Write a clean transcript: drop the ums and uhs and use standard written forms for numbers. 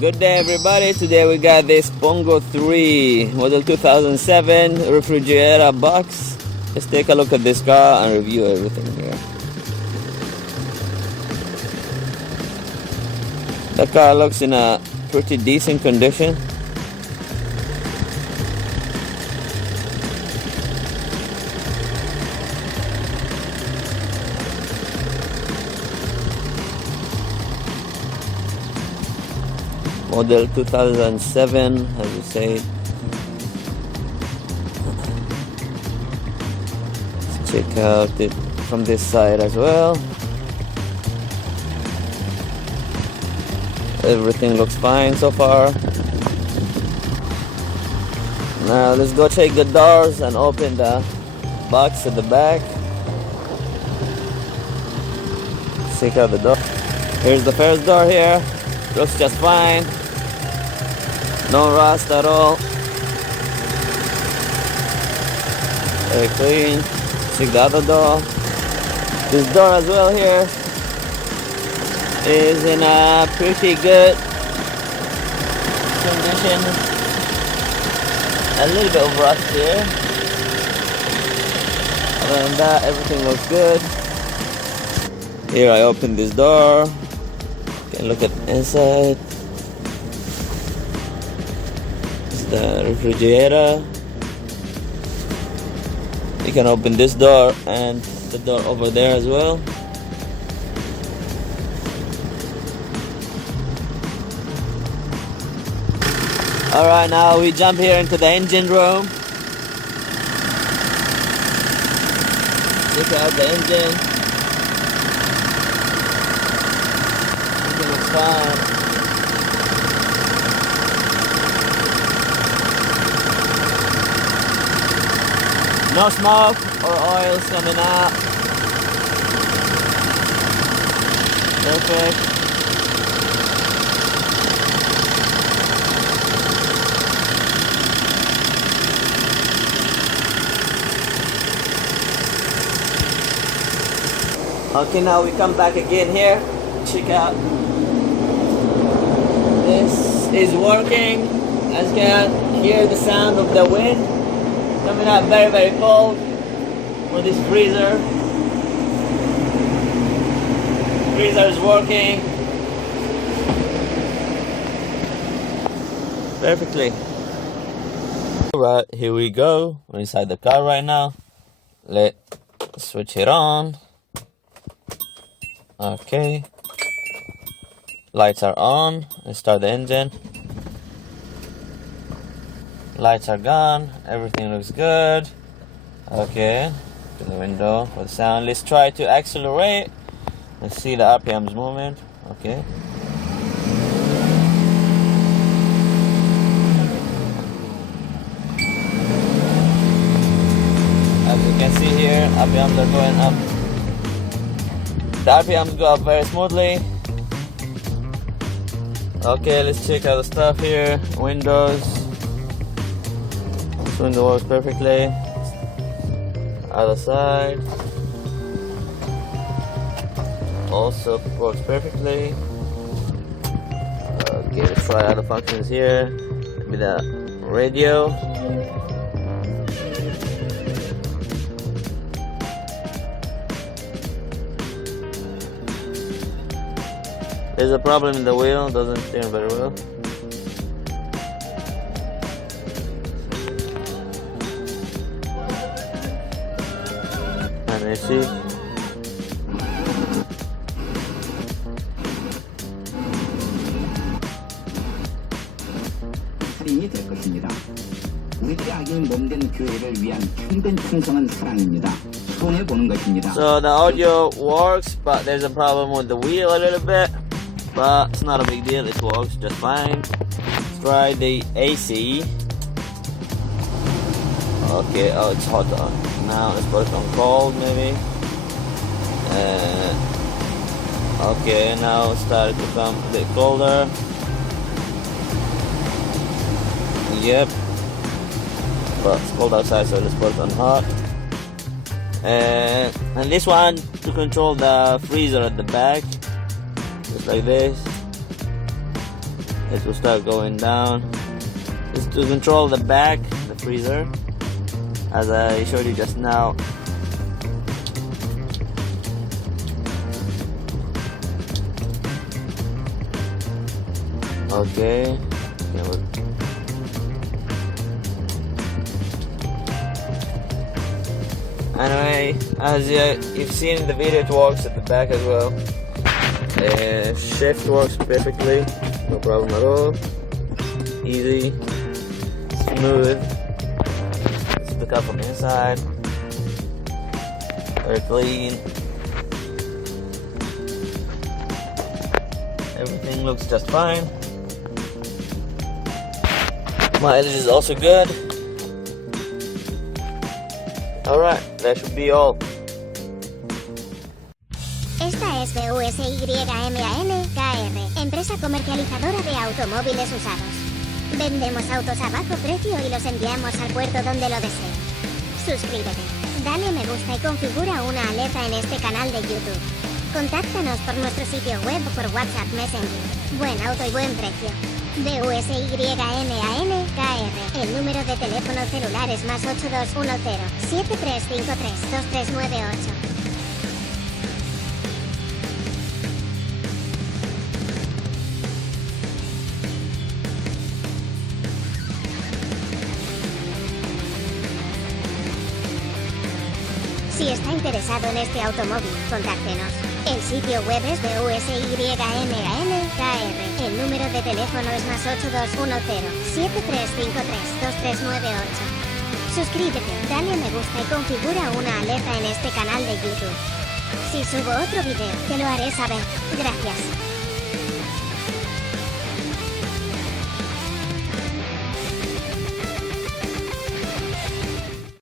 Good day everybody, today we got this BONGO 3 model 2007 refrigerator box. Let's take a look at this car and review everything here. The car looks in a pretty decent condition. Model 2007, as you say. Let's check out it from this side as well. Everything looks fine so far. Now let's go check the doors and open the box at the back. Check out the door. Here's the first door here. Looks just fine. No rust at all. Very clean. Check the other door. This door as well here is in a pretty good condition. A little bit of rust here. Other than that, everything looks good. Here I open this door. Can look at inside. It's the refrigerator. You can open this door and the door over there as well. Alright, now we jump here into the engine room. Check out the engine. Engine looks fine. No smoke or oils coming out. Perfect. Okay, now we come back again here. Check out. This is working. As you can hear the sound of the wind coming out. Very, very cold for this freezer. Freezer is working perfectly. Alright, here we go. We're inside the car right now. Let's switch it on. Okay, lights are on. Let's start the engine. Lights are gone. Everything looks good. Okay, to the window for the sound. Let's try to accelerate. Let's see the RPMs movement. Okay. As you can see here, RPMs are going up. The RPMs go up very smoothly. Okay, let's check out the stuff here. Windows. This window works perfectly. Other side. Also works perfectly. Okay, let's try other functions here. Maybe the radio. There's a problem in the wheel, doesn't steer very well. And AC. 할인이 될 것입니다. 우리들의 악인 몸된 교회를 위한 참된 충성은 사랑입니다. 손해 보는 것입니다. So the audio works, but there's a problem with the wheel a little bit. But it's not a big deal, it works just fine. Let's try the AC. Okay, oh, it's hot on. Now let's put it on cold maybe. Okay, now it's started to become a bit colder. Yep. But it's cold outside, so let's put it on hot. And this one to control the freezer at the back. Just like this. it will start going down. It's to control the back, the freezer, as I showed you just now. Okay. Anyway, as you've seen in the video, it works at the back as well. Shift works perfectly, no problem at all. Easy, smooth. Let's look up from the inside. Very clean. Everything looks just fine. Mileage is also good. Alright, that should be all. Esta es Busyman.KR, empresa comercializadora de automóviles usados. Vendemos autos a bajo precio y los enviamos al puerto donde lo desee. Suscríbete, dale me gusta y configura una alerta en este canal de YouTube. Contáctanos por nuestro sitio web o por WhatsApp Messenger. Buen auto y buen precio. Busyman.KR. El número de teléfono celular es +8210-7353-2398. Si está interesado en este automóvil, contáctenos. El sitio web es Busyman.KR. El número de teléfono es +8210-7353-2398. Suscríbete, dale me gusta y configura una alerta en este canal de YouTube. Si subo otro video, te lo haré saber. Gracias.